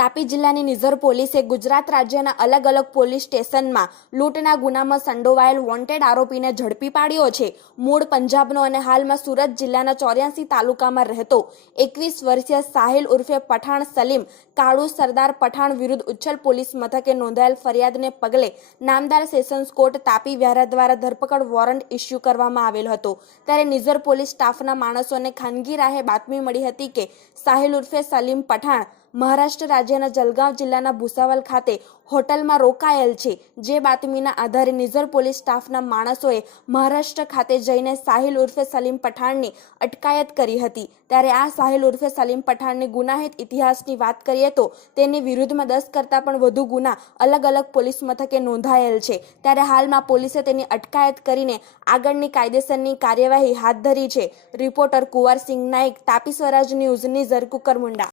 તાપી જિલ્લાની નિઝર પોલીસે ગુજરાત રાજ્યના અલગ અલગ પોલીસ સ્ટેશનમાં લૂંટના ગુનામાં સંડોવાયેલ વોન્ટેડ આરોપીને ઝડપી પાડ્યો છે. મૂળ પંજાબનો અને હાલમાં સુરત જિલ્લાના ચોર્યાસી તાલુકામાં રહેતો એકવીસ વર્ષીય સાહિલ ઉર્ફે પઠાણ સલીમ, કાળુ સરદાર પઠાણ વિરુદ્ધ ઉચ્છલ પોલીસ મથકે નોંધાયેલ ફરિયાદને પગલે નામદાર સેશન્સ કોર્ટ તાપી વ્યારા દ્વારા ધરપકડ વોરંટ ઇસ્યુ કરવામાં આવેલ હતો. ત્યારે નિઝર પોલીસ સ્ટાફના માણસોને ખાનગી રાહે બાતમી મળી હતી કે સાહિલ ઉર્ફે સલીમ પઠાણ મહારાષ્ટ્ર રાજ્યના જલગાંવ જિલ્લાના ભૂસાવલ ખાતે હોટલમાં રોકાયેલ છે. જે બાતમીના આધારે નિઝર પોલીસ સ્ટાફના માણસોએ મહારાષ્ટ્ર ખાતે જઈને સાહિલ ઉર્ફે સલીમ પઠાણની અટકાયત કરી હતી. ત્યારે આ સાહિલ ઉર્ફે સલીમ પઠાણની ગુનાહિત ઇતિહાસની વાત કરીએ તો તેની વિરુદ્ધમાં દસ કરતાં પણ વધુ ગુના અલગ અલગ પોલીસ મથકે નોંધાયેલ છે. ત્યારે હાલમાં પોલીસે તેની અટકાયત કરીને આગળની કાયદેસરની કાર્યવાહી હાથ ધરી છે. Reporter Kunwarsinh Naik Tapi Swaraj news, Nizar Kukarmunda.